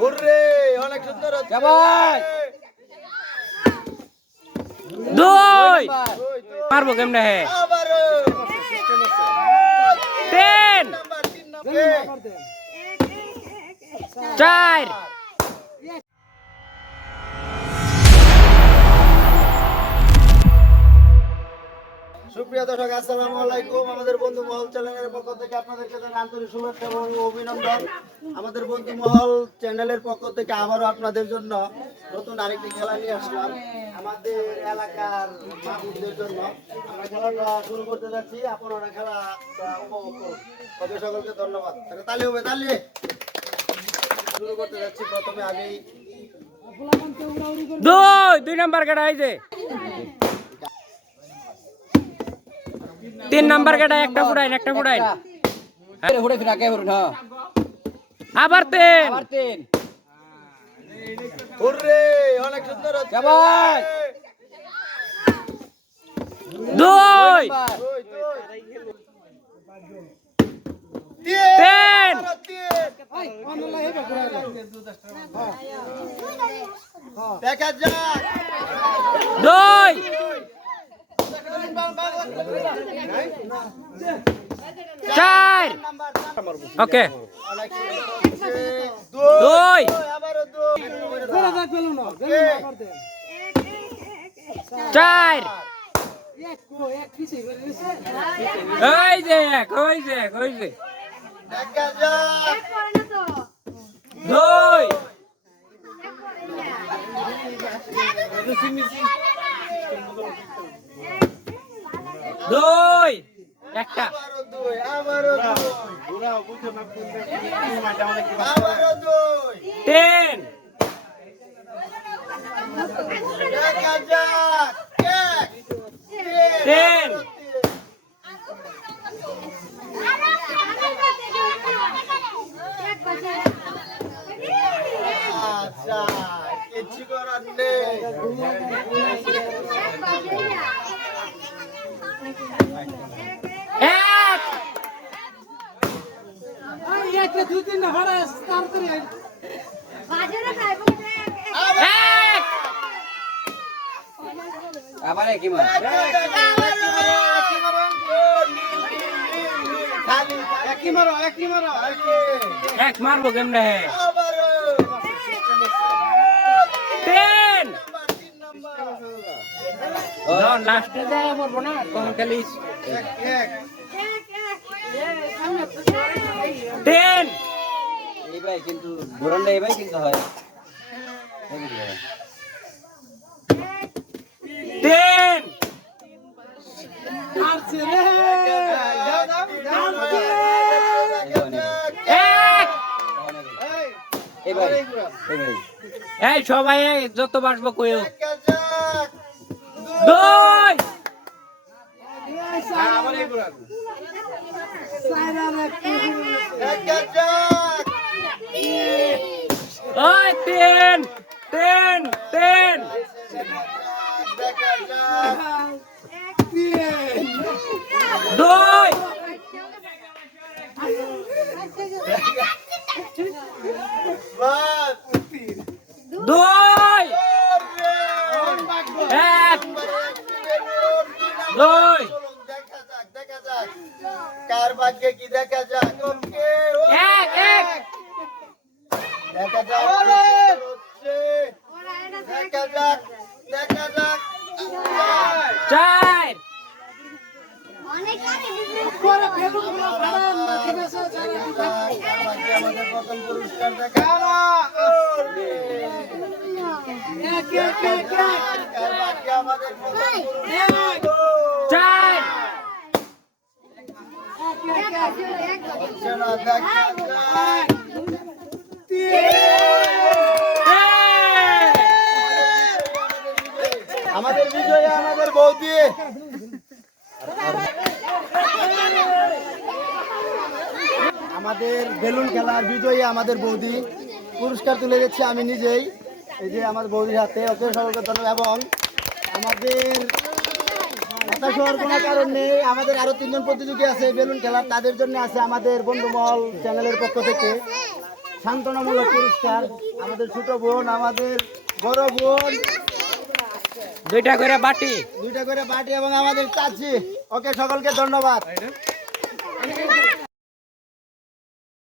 Hurray অনেক সুন্দর হচ্ছে। সবাই। দুই। মারবো কেমনে হে? তিন। চার। আসসালামু আলাইকুম। আমাদের বন্ধু মহল চ্যানেলের পক্ষ থেকে আপনাদেরকে আন্তরিক অভিনন্দন। আমাদের চ্যানেলের পক্ষ থেকে আবারও আপনাদের জন্য নতুন আরেকটি খেলা নিয়ে আসলাম। আমাদের এলাকার জন্য। আমরা খেলাটা শুরু করতে যাচ্ছি। আপনারা খেলা উপভোগ সকলকে ধন্যবাদ। তাহলে হবে, তালি! শুরু করতে যাচ্ছি। প্রথমে আমি দুই দুই নাম্বার কাটা তিন নাম্বার কাটা একটা ফুটাইন একটা ফুটাইন। ফিরা কে হ্যাঁ। আবার তিন। আবার তিন। হুররে অনেক সুন্দর হচ্ছে। দুই দুই, দুই। তিন। দেখা যাক। দুই। চার। ওকে। দুই। চার। ওই যে ওই যে ওই যে। দুই। দুই। একটা। আবারও দুই আবারও দুই আবারও দুই তিন দেখা যাক এক তিন আচ্ছা কিছু করার নেই এক এক। আবার কি মার খালি মারো এক মারবো কেমনে হে আবারও তিন তিন নাম্বার লাস্টে দেওয়া পড়ব না তখন খালি এই ভাই কিন্তু ঘোরানটা এই ভাই কিন্তু হয় এই ভাই। তিন এক এই এই সবাই যত বাসবো কইও। দুই। ওই তিন তিন তিন। দুই। দুই এক দুই কার ভাগ্যে কি দেখা যাক এক এক। দেখা যাক দেখা যাক দেখা যাক। চার। আমাদের প্রথম পুরস্কার? দেখা আমাদের প্রথম পুরস্কার চার হচ্ছে না দেখা যাক আমাদের বিজয়, আমাদের বৌদি। আমাদের বেলুন খেলার বিজয়ী আমাদের বৌদি। পুরস্কার তুলে দিচ্ছে আমি নিজেই। এই যে আমার বৌদির হাতে ওকে ধন্যবাদ এবং আমাদের হতাশ হওয়ার কোনো কারণ নেই। আমাদের আরও তিনজন প্রতিযোগী আছে বেলুন খেলার। তাদের জন্য আছে আমাদের বন্ধুমহল চ্যানেলের পক্ষ থেকে। সান্ত্বনামূলক পুরস্কার। আমাদের ছোট বোন আমাদের বড় বোন। দুইটা করে বাটি। দুইটা করে বাটি এবং আমাদের চাচি। ওকে সকলকে ধন্যবাদ।